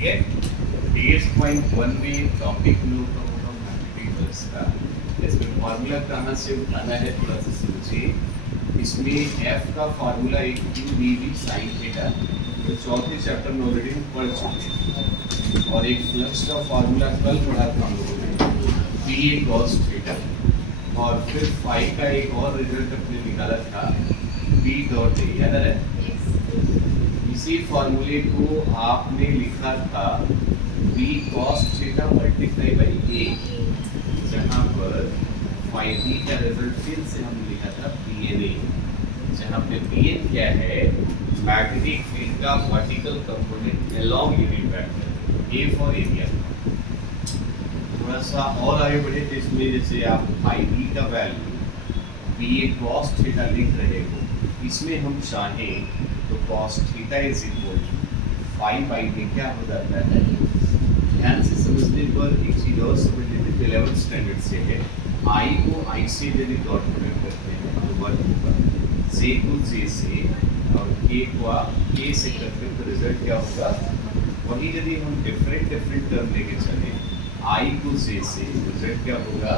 ठीक है। DS.1 में टॉपिक लोग का होगा मैथमेटिक्स का। इसमें फार्मूला कहाँ से उठाना है थोड़ा सा समझिए। इसमें f का फार्मूला एक q d v sine theta, तो चौथे चैप्टर में ऑलरेडी हम पढ़ चुके हैं। और एक फ्लक्स का फार्मूला कल पढ़ा था हम लोगों ने, पी ए कॉस थीटा। और फिर फाई का एक और रिजल्ट अपने निकाला था, बी डॉट ए, याद है? इसी फॉर्मूले को आपने लिखा था B cos theta multiply by A, जहाँ पर फाई बी का रिजल्ट फिर से हमने लिखा था पी एन ए, जहाँ पे पी एन क्या है, मैग्नेटिक फील्ड का vertical component along unit vector, A for area. थोड़ा सा और आगे बढ़े तो इसमें जैसे आप फाई बी का value B A cos theta लिख रहे हो, इसमें हम चाहें तो cos theta is equal to phi by D क्या हो जाता है। ध्यान से समझने पर एक चीज और समझ लेते हैं, 11th स्टैंडर्ड से है। I को I से यदि डॉट प्रोडक्ट करते हैं तो वर्क होगा, J को J से और K को K से करते हैं तो रिजल्ट क्या होगा। वही यदि हम डिफरेंट टर्म लेके चले, I को J से रिजल्ट क्या होगा,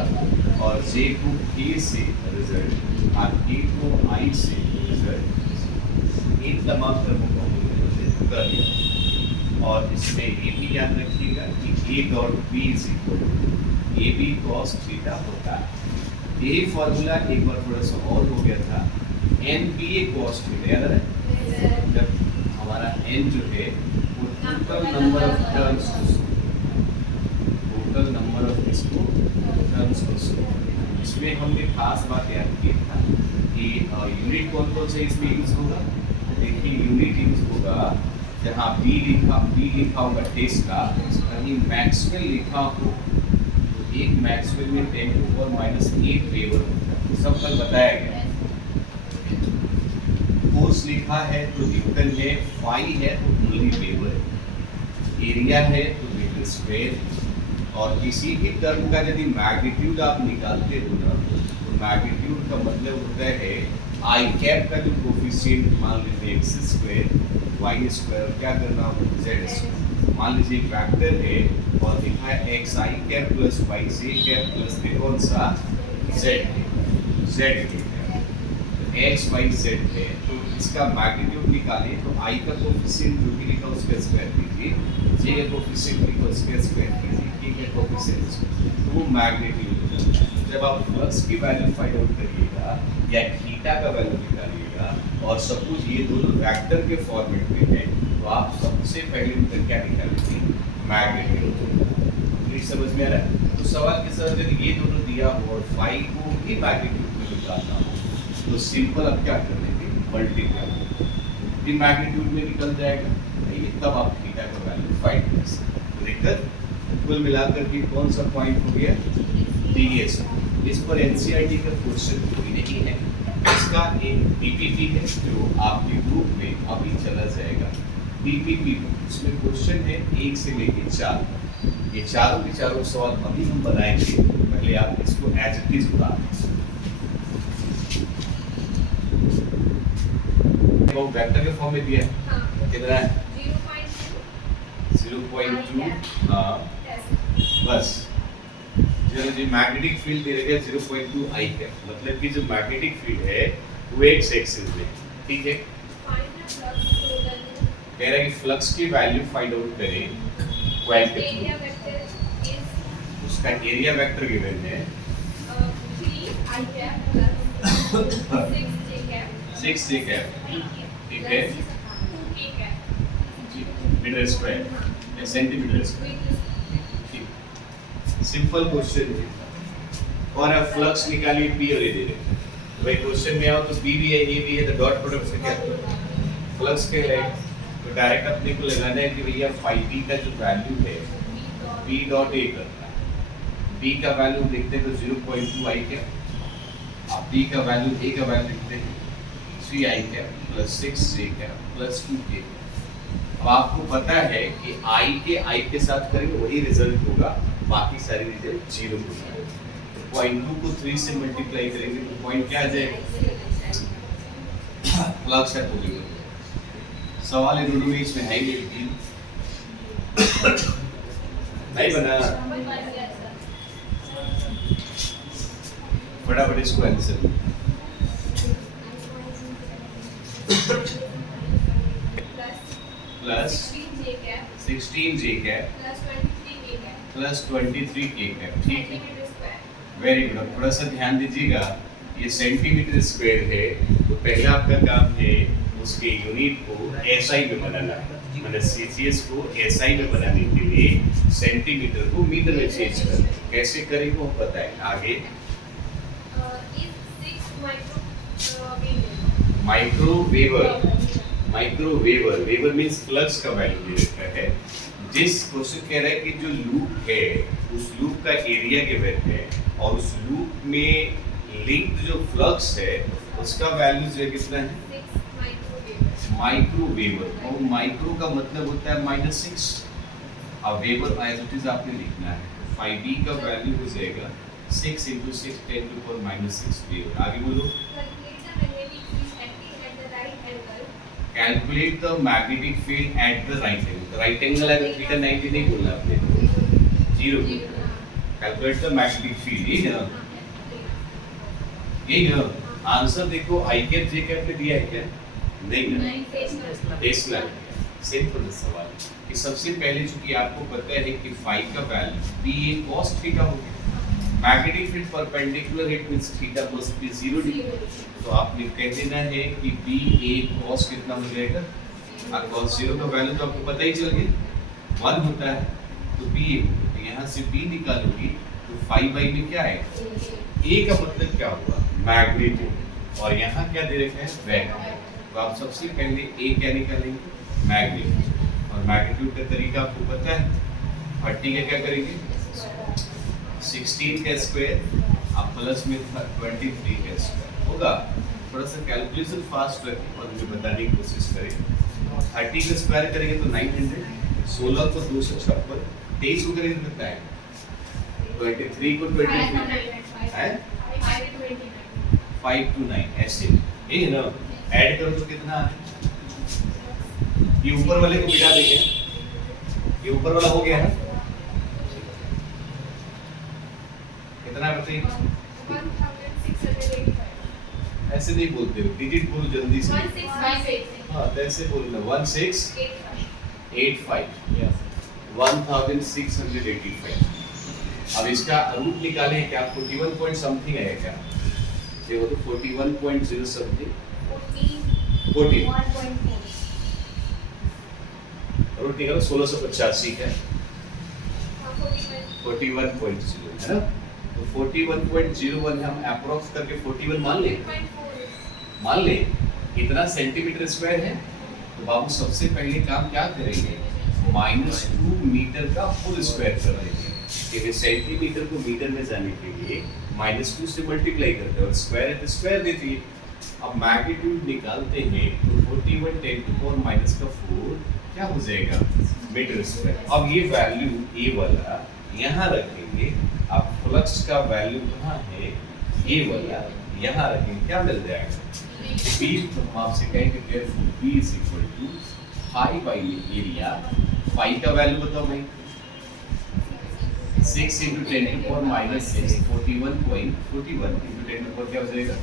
और J को K से रिजल्ट, और K को I से रिजल्ट, इन तमाम टर्मों को हमने कर दिया। और इसमें ये भी याद रखिएगा कि A dot B is equal to A B cos theta होता है। यही फॉर्मूला एक बार थोड़ा सा और हो गया था, N B A cos theta, याद है? जब हमारा एन जो है वो टोटल नंबर ऑफ टर्म्स को इसमें हमने खास बात याद की था कि यूनिट कौन से इसमें यूज होगा। देखिए यूनिट यूज होगा जहाँ बी लिखा होगा टेस्ट का, कहीं मैक्सवेल लिखा हो तो एक मैक्सवेल में 10⁻⁸ वेबर होता है, सब कल बताया गया। फोर्स लिखा है तो न्यूटन है, फाई है तो ओनली वेबर, एरिया है तो मीटर स्क्वायर। और किसी भी टर्म का यदि मैग्नीट्यूड आप निकालते हो ना, तो मैग्नीट्यूड का मतलब होता है आई कैप का जो कोफिशिएंट, मान लीजिए एक्स स्क्वायर वाई स्क्वायर, क्या करना होगा जेड स्क्वायर। मान लीजिए एक वेक्टर है और लिखा है एक्स आई कैप प्लस वाई जे कैप प्लस कौन सा जेड है, जेड है, एक्स वाई जेड है। तो इसका मैग्नीट्यूड निकालें तो आई का कोफिशिएंट जो भी लिखा उसका स्क्वायर कीजिए, जे का कोफिशिएंट लिखा उसका स्क्वायर कीजिए, के का कोफिशिएंट, तो वो मैग्नीट्यूड हो जाता है। जब आप फ्लक्स की वैल्यू फाइंड आउट करिएगा या थीटा का वैल्यू निकालिएगा, और सपोज ये दोनों वेक्टर के फॉर्मेट में है, तो आप सबसे पहले उनका क्या निकालेंगे, मैग्नीट्यूड। ये समझ में आ रहा है? तो सवाल के साथ यदि ये दोनों दिया हो और फाई को भी मैग्नीट्यूड में निकालना हो, तो सिंपल आप क्या कर लेंगे, मल्टीप्लाई, भी मैग्नीट्यूड में निकल जाएगा, ये तब आप थीटा का वैल्यू फाइंड कर सकते। देखकर कुल मिलाकर के कौन सा पॉइंट हो गया, डीएस। इस पर एनसीईआरटी का क्वेश्चन कोई नहीं है, इसका एक पीपीटी है जो आपके ग्रुप में अभी चला जाएगा, पीपीटी। उसमें क्वेश्चन है 1 से लेकर 4, ये चारों के चारों सवाल अभी हम बनाएंगे। पहले आप इसको एज इट इज बता दें, वो वेक्टर के फॉर्म में दिया है, कितना है 0.2, हाँ बस। जो मैग्नेटिक फील्ड दे रखा है 0.2 आई है, मतलब कि जो मैग्नेटिक फील्ड है वो एक्स एक्सिस में, ठीक है। कह रहा है कि फ्लक्स की वैल्यू फाइंड आउट करें, उसका एरिया वेक्टर गिवन है 6j कैप, ठीक है, metre square, centimetre square. Simple question है, और अब फ्लक्स निकालिए पी और ए दे रहे हैं, तो भाई क्वेश्चन में आओ तो पी भी है ए भी है, तो डॉट प्रोडक्ट से क्या फ्लक्स के लिए, तो डायरेक्ट अपने को लगाना है कि भैया फाई बी का जो वैल्यू है बी डॉट ए करना है। बी का वैल्यू देखते हैं तो 0.2 आई कैप, आप बी का वैल्यू ए का वैल्यू देखते हैं 3 आई कैप प्लस 6 जे कैप प्लस 2 के। अब आपको पता है कि आई के साथ करेंगे वही रिजल्ट होगा, बाकी सारी रिजल्ट 0 होगा। तो 0.2 को 3 से मल्टीप्लाई करेंगे तो पॉइंट क्या आ जाएगा, फ्लक्स है तो सवाल है दोनों में इसमें है ही, लेकिन नहीं बना, फटाफट इसको answer. Plus 16j cap plus 23k cap, ठीक है, वेरी गुड। अब थोड़ा सा ध्यान दीजिएगा, ये सेंटीमीटर स्क्वायर है, तो पहला आपका काम है उसके यूनिट को एसआई में बनाना है। मतलब सीसीएस को एसआई में बनाने के लिए सेंटीमीटर को मीटर में चेंज करना है। कैसे करेंगे वो पता है आगे। माइक्रोवेवर, वेवर मींस फ्लक्स का वैल्यू दे रखा है। जिस क्वेश्चन कह रहा है कि जो लूप है उस लूप का एरिया गिवन है और उस लूप में लिंक्ड जो फ्लक्स है उसका वैल्यू जो कितना है, माइक्रोवेवर। और माइक्रो का मतलब होता है -6, अब वेवर एज इट इज आपने लिखना है। 5b का वैल्यू हो जाएगा 6 × 6 10⁻⁻6 वेवर। आगे बोलो। Calculate the magnetic field at the right angle. Right angle है तो थीटा 90 नहीं बोलना आपने, 0। कैलकुलेट द मैग्नेटिक फील्ड, ये ना, ये ना आंसर देखो। आई कैप जे कैप पे दिया है क्या? नहीं ना, टेस्ला। सिंपल सवाल कि सबसे पहले चूंकि आपको पता है कि फाई का वैल्यू बी ए cos थीटा हो गया, magnetic field perpendicular it means theta must be 0 degree. तो आपने कह देना है कि बी ए cos कितना हो जाएगा, और cos 0 का वैल्यू तो आपको पता ही चल गया 1 होता है, तो बी ए, तो यहाँ से बी निकालोगी तो 5 में क्या है, ए का मतलब क्या हुआ, मैग्नीट्यूड, और यहाँ क्या दे रखा है, वेक्टर। तो आप सबसे पहले ए क्या निकालेंगे, मैग्नीट्यूड, और मैग्नीट्यूड का तरीका आपको पता है। 30 का क्या करेंगे, 16 का स्क्वायर, आप प्लस में 23 का स्क्वायर होगा। थोड़ा सा कैलकुलेशन फास्ट रखें और मुझे बताने की कोशिश करें। 30 का स्क्वायर करेंगे तो 900, 16 को 256, 23 को करेंगे तो कितना है, 23 को 23 है 5 to 9 ऐसे, ये ना ऐड करो तो कितना है, ये ऊपर वाले को मिटा देंगे, ये ऊपर वाला हो गया है, कितना है बताइए। 1685। ऐसे नहीं बोलते हो, डिजिट बोलो जल्दी से। 1685। हाँ ऐसे बोलना, 1685, 1685। अब इसका रूट निकाले क्या, 41 पॉइंट समथिंग है क्या, ये वो तो 41.0 समथिंग, 14 रूट निकालो 1685 का 41.0 है ना, तो 41.01 हम अप्रोक्स करके 41 मान ले, इतना सेंटीमीटर स्क्वायर है। तो बाबू सबसे पहले काम क्या करेंगे, -2 मीटर का फुल स्क्वायर कर देंगे, क्योंकि सेंटीमीटर को मीटर में जाने के लिए -2 से मल्टीप्लाई करते हैं और स्क्वायर है तो स्क्वायर देते हैं। अब मैग्नीट्यूड निकालते हैं तो 41 10⁻⁴ क्या हो जाएगा, मीटर स्क्वायर। अब ये वैल्यू ए वाला यहाँ रखेंगे, अब फ्लक्स का वैल्यू कहाँ है, ये वाला यहाँ रखेंगे, क्या मिल जाएगा, B। तो हम आपसे कहेंगे therefore B = pi by area. Pi का वैल्यू बताओ भाई, 6 × 10⁻⁻6 41.41 × 10⁻⁻ क्या हो जाएगा,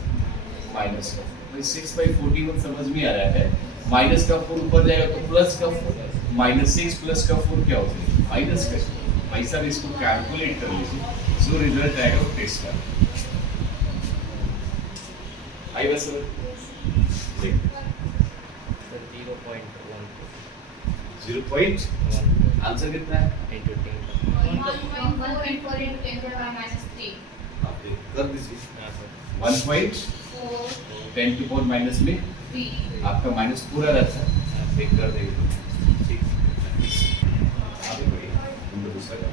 माइनस का। भाई 6/41 समझ में आ रहा है, माइनस का 4 ऊपर जाएगा तो प्लस का 4, -6 प्लस का 4 क्या हो जाएगा, माइनस का। भाई साहब इसको कैलकुलेट कर लीजिए, जो रिजल्ट आएगा वो टेस्ट कर आई बस देख 0.1 आंसर कितना है, 1.4 × 10⁻³ आप कर दीजिए 1.10⁻³ में आपका माइनस पूरा रहता है, आप एक कर देंगे तो ठीक। आगे बढ़िए, उनको दूसरा का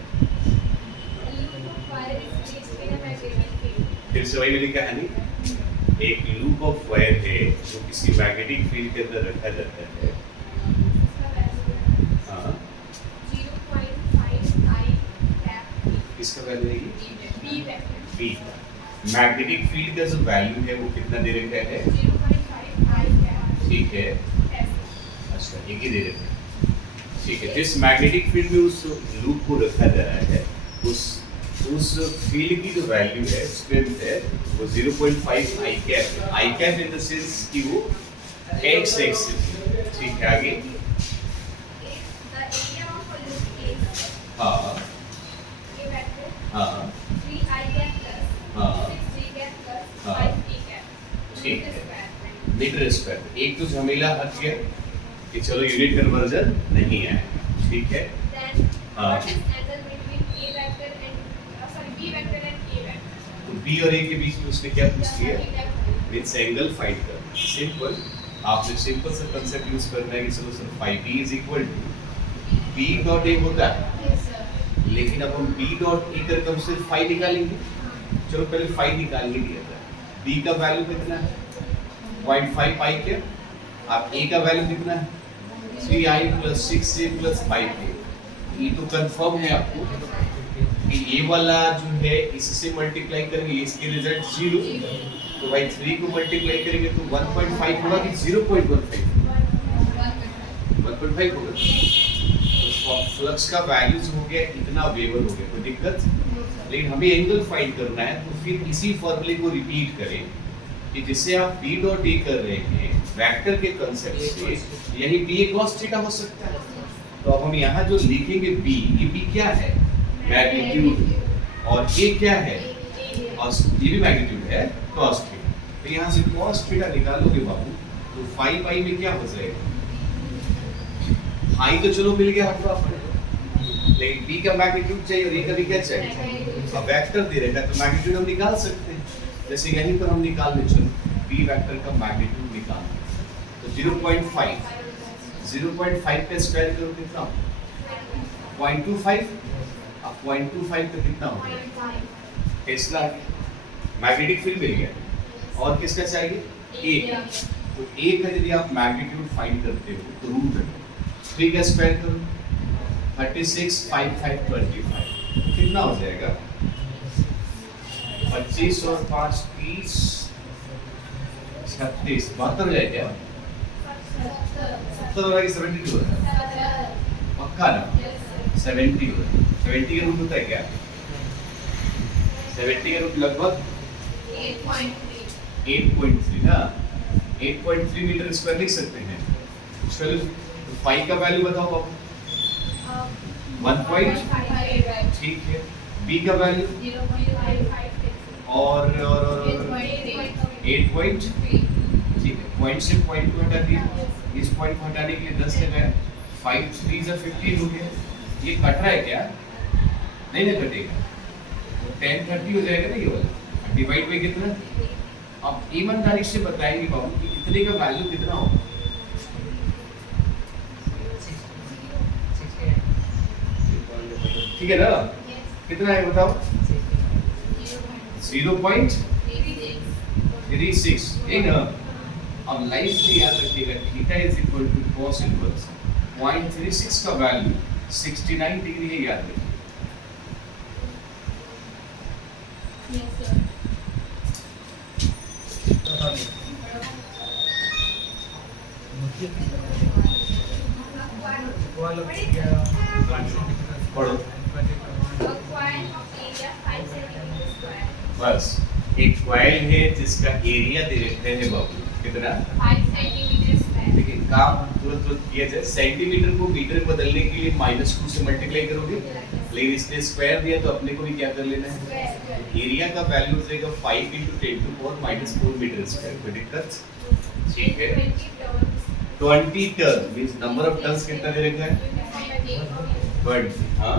फिर से वही वाली कहानी, एक लूप ऑफ वायर है जो किसी मैग्नेटिक फील्ड के अंदर रखा जाता है। हाँ 0.5 I कैप इसका वैल्यू है B। मैग्नेटिक फील्ड का जो वैल्यू है वो कितना दे रखा है, 0.5 I कैप ठीक है, S। अच्छा एक ही दे रखा है, ठीक है, जिस मैग्नेटिक फील्ड में उस लूप को रखा जा रहा है, उस फील्ड की जो वैल्यू है, स्ट्रेंथ है, वो 0.5 आई कैप है। आई कैप इन द सेंस कि वो x एक्सिस है। ठीक है, आगे हाँ हाँ हाँ ठीक है, मीटर स्क्वायर। एक तो झमेला हट गया कि चलो यूनिट कन्वर्जन नहीं है। ठीक है, हाँ तो बी और ए के बीच में उसने क्या पूछ लिया, मीन्स एंगल फाइंड करना। सिंपल, आपने सिंपल सा कंसेप्ट यूज करना है कि चलो sir phi B is equal to B dot A होता है, लेकिन अब हम बी डॉट ए करके हम सिर्फ फाई निकालेंगे। चलो पहले फाई निकालने दिया था। बी का वैल्यू कितना है 0.5 पाई के, आप ए का वैल्यू कितना है 3i + 6j + 5k। ये तो कंफर्म है आपको कि ये वाला जो है इससे मल्टीप्लाई करेंगे, इसके रिजल्ट 0, तो भाई 3 को मल्टीप्लाई करेंगे तो 1.5 होगा कि 0.15 1.5 होगा। तो फ्लक्स का वैल्यूज हो गया इतना, वेबर हो गया, कोई दिक्कत। लेकिन हमें एंगल फाइंड करना है, तो फिर इसी फॉर्मूले को रिपीट करें कि जिससे आप b डॉट a कर रहे हैं वेक्टर के कांसेप्ट से, यही b cos थीटा हो सकता है। तो अब हम यहाँ जो लिखेंगे b, ये b क्या है मैग्नीट्यूड, और a क्या है ये भी मैग्नीट्यूड है cos थीटा। तो यहाँ से cos थीटा निकालोगे बाबू, तो 5i में क्या हो जाएगा, i तो चलो मिल गया हटवा पर, लेकिन b का मैग्नीट्यूड चाहिए और a का भी क्या चाहिए। अब वेक्टर दे रहेगा तो मैग्नीट्यूड हम निकाल सकते हैं, जैसे यहीं पर हम निकालने चलो b वेक्टर का मैग्नीट्यूड निकालना, तो 0.5 का स्क्वायर करो कितना 0.25, अब 0.25 का कितना होगा टेस्ला, मैग्नेटिक फील्ड मिल गया, और किसका चाहिए a। तो a का यदि आप मैग्नीट्यूड फाइंड करते हो तो रूट 3 का स्क्वायर करो 36 5 5 25, कितना हो जाएगा 25 और 5 30 36 72 हो जाएगा क्या 70 हो रहा है कि 72 हो रहा है पक्का ना 70 हो रहा है। 70 का रूट होता है क्या 70 का रूट लगभग 8.3 ना 8.3 मीटर स्क्वायर लिख सकते हैं। चलो फाई का वैल्यू बताओ बाबू 1. ठीक है, बी का वैल्यू और 8. ठीक है, पॉइंट से पॉइंट को हटा दिया, इस पॉइंट को हटाने के लिए 10 लगाए, 5 3 जा 15 हो गया। ये कट रहा है क्या नहीं ना कटेगा, तो 10 30 हो जाएगा ना ये वाला, डिवाइड बाई कितना। अब ईमानदारी से बताएंगे बाबू कि इतने का वैल्यू कितना होगा, ठीक है ना, कितना है बताओ 0.36 है ना। अब लाइफ में याद रखिएगा theta is equal to cos inverse 0.36 का वैल्यू 69 डिग्री है, याद रखिए। पढ़ो बस, एक कॉइल है जिसका एरिया दे रखे हैं बाबू कितना 5 सेंटीमीटर स्क्वायर। लेकिन काम तुरंत किया जाए, सेंटीमीटर को मीटर में बदलने के लिए -2 से मल्टीप्लाई करोगे, लेकिन इसने स्क्वायर दिया तो अपने को भी क्या कर लेना है, एरिया का वैल्यू हो जाएगा 5 × 10⁻⁴ मीटर स्क्वायर। कोई दिक्कत, ठीक है। 20 turn means number of turns कितना दे रखा है 20, हाँ।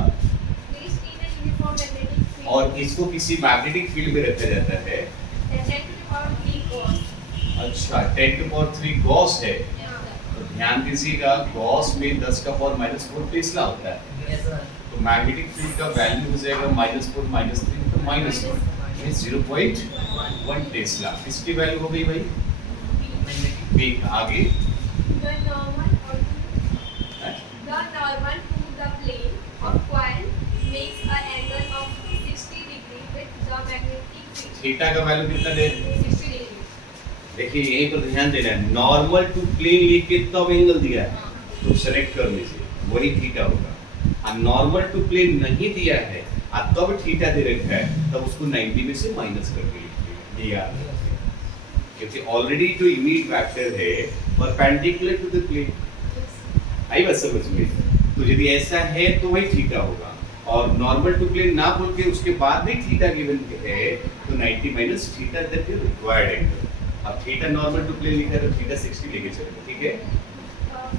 और इसको किसी मैग्नेटिक फील्ड में रखा जाता है, अच्छा 10⁻³ गॉस है, तो ध्यान दीजिएगा गॉस में 10⁻⁻⁴ टेस्ला होता है, तो मैग्नेटिक फील्ड का वैल्यू हो जाएगा -4 -3 तो -1 मींस 0.1 टेस्ला। इसकी वैल्यू हो गई भाई बी। आगे थीटा का वैल्यू कितना दे, 60 डिग्री। देखिए यही पर ध्यान देना है, नॉर्मल टू प्लेन लिख के तब एंगल दिया है, तो सेलेक्ट कर लीजिए वही थीटा होगा। और नॉर्मल टू प्लेन नहीं दिया है और तब थीटा दे रखा है, तब उसको 90 में से माइनस करके लिखिए, ये याद रखिए, क्योंकि ऑलरेडी जो इमेज वेक्टर है परपेंडिकुलर टू द प्लेन। आई बात समझ में? तो यदि ऐसा है तो वही थीटा होगा, और नॉर्मल टू प्लेन ना बोल के उसके बाद भी थीटा गिवन है तो 90 minus theta that is required angle. अब थीटा नॉर्मल टू प्लेन लिखा है तो थीटा 60 लेके चलेंगे, ठीक है?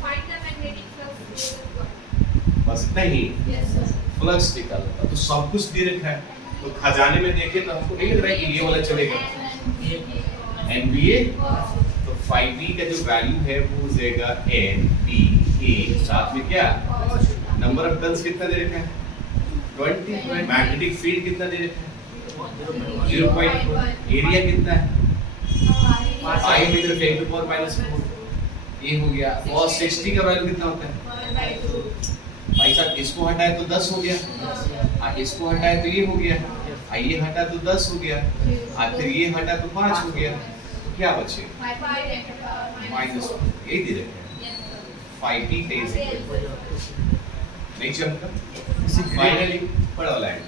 Find the magnetic flux required. बस इतना ही। Yes, sir. फ्लक्स निकालना, तो सब कुछ दे रखा है, तो खजाने में देखें तो हमको नहीं लग रहा है कि ये वाला चलेगा। NBA तो 5B का जो वैल्यू है वो हो जाएगा NBA, साथ में क्या नंबर ऑफ टर्न्स कितना दे रखा है 20, मैग्नेटिक फील्ड कितना दे रखा है 0.1, एरिया कितना है 5 मीटर 10 टू पावर -4, ये हो गया। और 60 का वैल्यू कितना होता है भाई साहब, इसको हटाए तो 10 हो गया, इसको हटाए तो ये हो गया, ये हटा तो 10 हो गया, फिर ये हटा तो 5 हो गया, तो क्या बचे माइनस, यही दे रखा है 5B का इज नहीं चलता। फाइनली बड़ा वाला है